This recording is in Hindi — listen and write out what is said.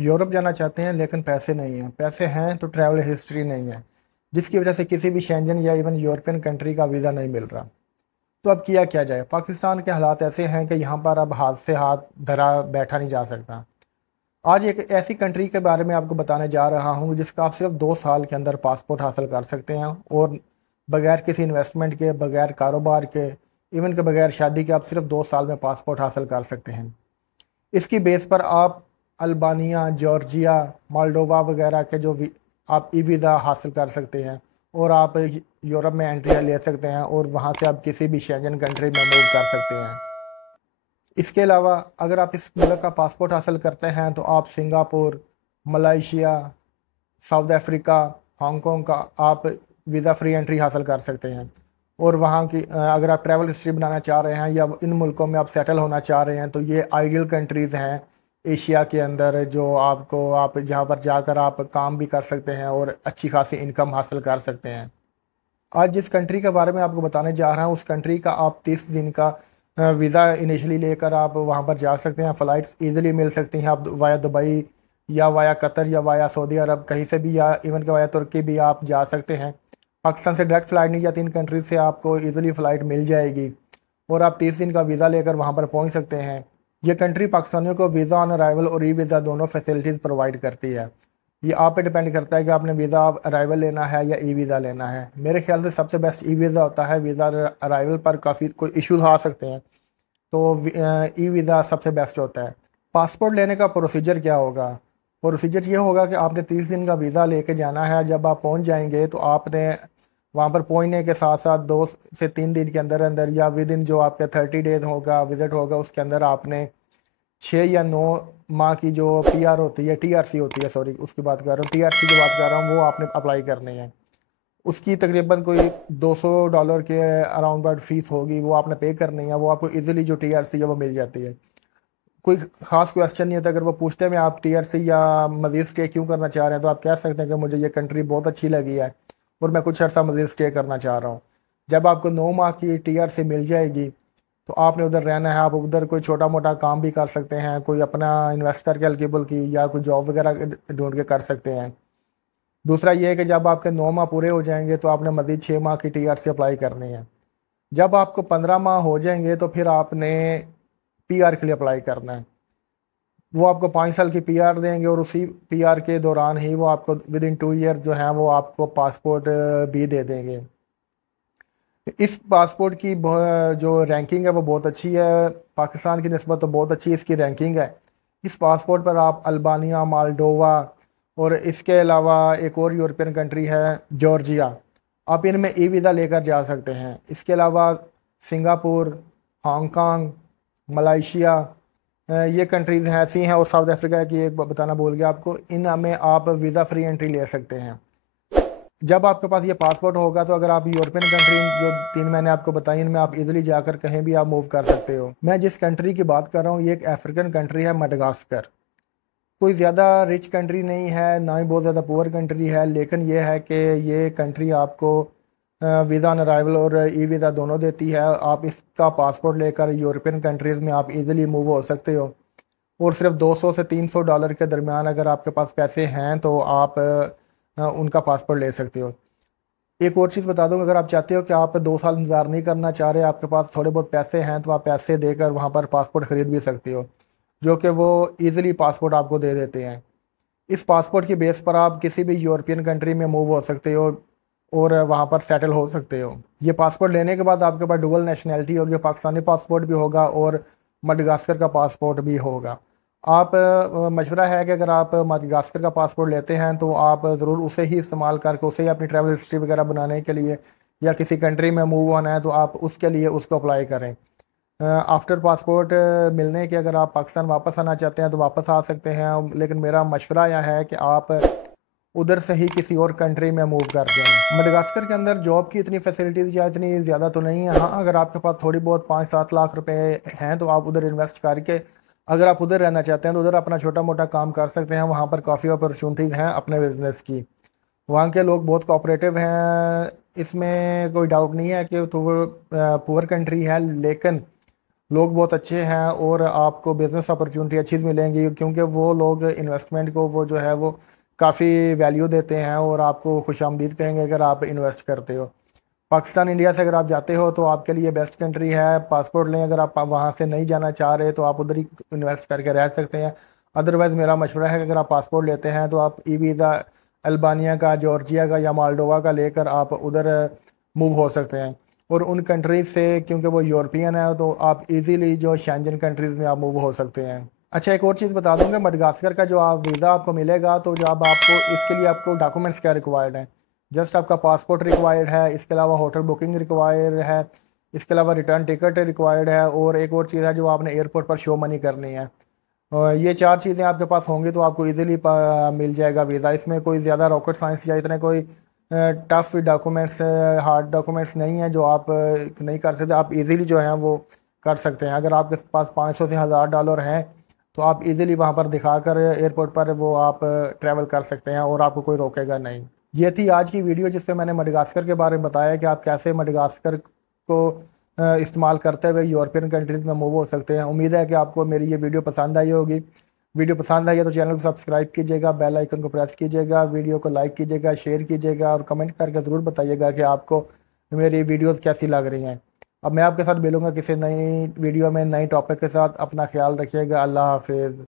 यूरोप जाना चाहते हैं लेकिन पैसे नहीं हैं, पैसे हैं तो ट्रैवल हिस्ट्री नहीं है, जिसकी वजह से किसी भी शेंजन या इवन यूरोपियन कंट्री का वीज़ा नहीं मिल रहा। तो अब किया क्या जाए? पाकिस्तान के हालात ऐसे हैं कि यहाँ पर अब हाथ से हाथ धरा बैठा नहीं जा सकता। आज एक ऐसी कंट्री के बारे में आपको बताने जा रहा हूँ जिसका आप सिर्फ 2 साल के अंदर पासपोर्ट हासिल कर सकते हैं, और बगैर किसी इन्वेस्टमेंट के, बगैर कारोबार के, इवन के बगैर शादी के आप सिर्फ 2 साल में पासपोर्ट हासिल कर सकते हैं। इसकी बेस पर आप अल्बानिया, जॉर्जिया, मोल्डोवा वगैरह के आप ई वीज़ा हासिल कर सकते हैं, और आप यूरोप में एंट्री ले सकते हैं, और वहाँ से आप किसी भी शेंजन कंट्री में मूव कर सकते हैं। इसके अलावा अगर आप इस मुल्क का पासपोर्ट हासिल करते हैं तो आप Singapore, Malaysia, south Africa, Hong Kong का आप वीज़ा फ्री एंट्री हासिल कर सकते हैं। और वहाँ की अगर आप ट्रैवल हिस्ट्री बनाना चाह रहे हैं या इन मुल्कों में आप सेटल होना चाह रहे हैं तो ये आइडियल कंट्रीज़ हैं एशिया के अंदर, जो आप जहाँ पर जाकर आप काम भी कर सकते हैं और अच्छी खासी इनकम हासिल कर सकते हैं। आज जिस कंट्री के बारे में आपको बताने जा रहा हूँ उस कंट्री का आप 30 दिन का वीज़ा इनिशियली लेकर आप वहाँ पर जा सकते हैं। फ़्लाइट्स इजीली मिल सकती हैं, आप वाया दुबई या वाया कतर या वाया सऊदी अरब कहीं से भी, या इवन के वाया तुर्की भी आप जा सकते हैं। पाकिस्तान से डायरेक्ट फ़्लाइट नहीं जाती, इन कंट्रीज से आपको इजीली फ़्लाइट मिल जाएगी और आप 30 दिन का वीज़ा लेकर वहाँ पर पहुँच सकते हैं। ये कंट्री पाकिस्तानियों को वीज़ा ऑन अराइवल और ई वीज़ा दोनों फैसिलिटीज़ प्रोवाइड करती है। ये आप पे डिपेंड करता है कि आपने वीज़ा अराइवल लेना है या ई वीज़ा लेना है। मेरे ख्याल से सबसे बेस्ट ई वीज़ा होता है। वीज़ा अराइवल पर काफ़ी कोई इश्यूज आ सकते हैं, तो ई वीज़ा सबसे बेस्ट होता है। पासपोर्ट लेने का प्रोसीजर क्या होगा? प्रोसीजर ये होगा कि आपने 30 दिन का वीज़ा लेके जाना है। जब आप पहुंच जाएंगे तो आपने वहाँ पर पहुंचने के साथ साथ 2 से 3 दिन के अंदर अंदर या विद इन जो आपका 30 डेज होगा विजिट होगा उसके अंदर आपने 6 या 9 माह की जो पीआर होती है, टीआरसी होती है, सॉरी उसकी बात कर रहा हूँ, टीआरसी की बात कर रहा हूँ, वो आपने अप्लाई करनी है। उसकी तकरीबन कोई $200 के अराउंड बर्ड फीस होगी, वो आपने पे करनी है। वो आपको इजीली जो टीआरसी है वो मिल जाती है। कोई ख़ास क्वेश्चन नहीं होता। अगर वो पूछते हैं मैं आप टीआरसी या मज़ीद स्टे क्यों करना चाह रहे हैं, तो आप कह सकते हैं कि मुझे ये कंट्री बहुत अच्छी लगी है और मैं कुछ अर्सा मज़ीद स्टे करना चाह रहा हूँ। जब आपको 9 माह की टीआरसी मिल जाएगी तो आपने उधर रहना है। आप उधर कोई छोटा मोटा काम भी कर सकते हैं, कोई अपना इन्वेस्ट करके हल्की की या कोई जॉब वगैरह ढूंढ के कर सकते हैं। दूसरा ये है कि जब आपके 9 माह पूरे हो जाएंगे तो आपने मज़ीद 6 माह की टीआरसी अप्लाई करनी है। जब आपको 15 माह हो जाएंगे तो फिर आपने पीआर के लिए अप्लाई करना है। वो आपको 5 साल की पीआर देंगे और उसी पीआर के दौरान ही वो आपको विद इन 2 ईयर जो है वो आपको पासपोर्ट भी दे देंगे। इस पासपोर्ट की जो रैंकिंग है वो बहुत अच्छी है, पाकिस्तान की निस्बत तो बहुत अच्छी इसकी रैंकिंग है। इस पासपोर्ट पर आप अल्बानिया, मालडोवा और इसके अलावा एक और यूरोपियन कंट्री है जॉर्जिया, आप इनमें ई वीज़ा लेकर जा सकते हैं। इसके अलावा सिंगापुर, हांगकांग, मलेशिया, ये कंट्रीज़ हैं ऐसी हैं, और साउथ अफ्रीका की एक बताना भूल गया आपको, इन में आप वीज़ा फ्री एंट्री ले सकते हैं। जब आपके पास ये पासपोर्ट होगा तो अगर आप यूरोपियन कंट्री जो 3 मैंने आपको बताई इनमें आप इजीली जाकर कहीं भी आप मूव कर सकते हो। मैं जिस कंट्री की बात कर रहा हूँ ये एक अफ्रीकन कंट्री है, मडगास्कर। कोई ज़्यादा रिच कंट्री नहीं है, ना ही बहुत ज़्यादा पुअर कंट्री है, लेकिन ये है कि ये कंट्री आपको वीज़ा ऑन अराइवल और ई वीज़ा दोनों देती है। आप इसका पासपोर्ट लेकर यूरोपियन कंट्रीज़ में आप इजीली मूव हो सकते हो, और सिर्फ $200 से $300 के दरमियान अगर आपके पास पैसे हैं तो आप उनका पासपोर्ट ले सकते हो। एक और चीज़ बता दूं, अगर आप चाहते हो कि आप 2 साल इंतज़ार नहीं करना चाह रहे, आपके पास थोड़े बहुत पैसे हैं, तो आप पैसे देकर वहाँ पर पासपोर्ट ख़रीद भी सकते हो, जो कि वो ईज़िली पासपोर्ट आपको दे देते हैं। इस पासपोर्ट की बेस पर आप किसी भी यूरोपियन कंट्री में मूव हो सकते हो और वहाँ पर सेटल हो सकते हो। ये पासपोर्ट लेने के बाद आपके पास डुअल नेशनैलिटी होगी, पाकिस्तानी पासपोर्ट भी होगा और मडगास्कर का पासपोर्ट भी होगा। आप मशवरा है कि अगर आप मडगास्कर का पासपोर्ट लेते हैं तो आप ज़रूर उसे ही इस्तेमाल करके, उसे ही अपनी ट्रैवल हिस्ट्री वगैरह बनाने के लिए या किसी कंट्री में मूव होना है तो आप उसके लिए उसको अप्लाई करें। आफ्टर पासपोर्ट मिलने के अगर आप पाकिस्तान वापस आना चाहते हैं तो वापस आ सकते हैं, लेकिन मेरा मशवरा यह है कि आप उधर से ही किसी और कंट्री में मूव कर जाएं। मडगास्कर के अंदर जॉब की इतनी फैसिलिटीज़ या इतनी ज़्यादा तो नहीं है। हाँ, अगर आपके पास थोड़ी बहुत 5-7 लाख रुपए हैं तो आप उधर इन्वेस्ट करके अगर आप उधर रहना चाहते हैं तो उधर अपना छोटा मोटा काम कर सकते हैं। वहाँ पर काफ़ी अपॉर्चुनिटीज़ हैं अपने बिजनेस की। वहाँ के लोग बहुत कोऑपरेटिव हैं, इसमें कोई डाउट नहीं है कि तो वो पुअर कंट्री है, लेकिन लोग बहुत अच्छे हैं और आपको बिजनेस अपॉर्चुनिटी अच्छी मिलेंगी, क्योंकि वो लोग इन्वेस्टमेंट को वो जो है वो काफ़ी वैल्यू देते हैं और आपको खुशामदीद कहेंगे अगर आप इन्वेस्ट करते हो। पाकिस्तान इंडिया से अगर आप जाते हो तो आपके लिए बेस्ट कंट्री है। पासपोर्ट लें, अगर आप वहाँ से नहीं जाना चाह रहे तो आप उधर ही इन्वेस्ट करके रह सकते हैं। अदरवाइज़ मेरा मशवरा है कि अगर आप पासपोर्ट लेते हैं तो आप ई वीज़ा अल्बानिया का, जॉर्जिया का या मालडोवा का लेकर आप उधर मूव हो सकते हैं। और उन कंट्रीज से, क्योंकि वो यूरोपियन है, तो आप इजीली जो शेंजन कंट्रीज़ में आप मूव हो सकते हैं। अच्छा, एक और चीज़ बता दूंगा, मडगास्कर का जो आप वीज़ा आपको मिलेगा, तो जो अब आपको इसके लिए आपको डॉक्यूमेंट्स क्या रिक्वायर्ड हैं। जस्ट आपका पासपोर्ट रिक्वायर्ड है, इसके अलावा होटल बुकिंग रिक्वायर्ड है, इसके अलावा रिटर्न टिकट रिक्वायर्ड है, और एक और चीज़ है जो आपने एयरपोर्ट पर शो मनी करनी है। और ये चार चीज़ें आपके पास होंगी तो आपको इजीली मिल जाएगा वीज़ा। इसमें कोई ज़्यादा रॉकेट साइंस या इतने कोई टफ डॉक्यूमेंट्स, हार्ड डॉक्यूमेंट्स नहीं हैं जो आप नहीं कर सकते। आप इजीली जो हैं वो कर सकते हैं। अगर आपके पास 500 से $1000 हैं तो आप इजीली वहाँ पर दिखाकर एयरपोर्ट पर वो आप ट्रैवल कर सकते हैं और आपको कोई रोकेगा नहीं। ये थी आज की वीडियो जिसपे मैंने मडगास्कर के बारे में बताया कि आप कैसे मडगास्कर को इस्तेमाल करते हुए यूरोपियन कंट्रीज़ में मूव हो सकते हैं। उम्मीद है कि आपको मेरी ये वीडियो पसंद आई होगी। वीडियो पसंद आई है तो चैनल को सब्सक्राइब कीजिएगा, बेल आइकन को प्रेस कीजिएगा, वीडियो को लाइक कीजिएगा, शेयर कीजिएगा और कमेंट करके ज़रूर बताइएगा कि आपको मेरी वीडियोस कैसी लग रही हैं। अब मैं आपके साथ मिलूंगा किसी नई वीडियो में नई टॉपिक के साथ। अपना ख्याल रखिएगा। अल्लाह हाफिज़।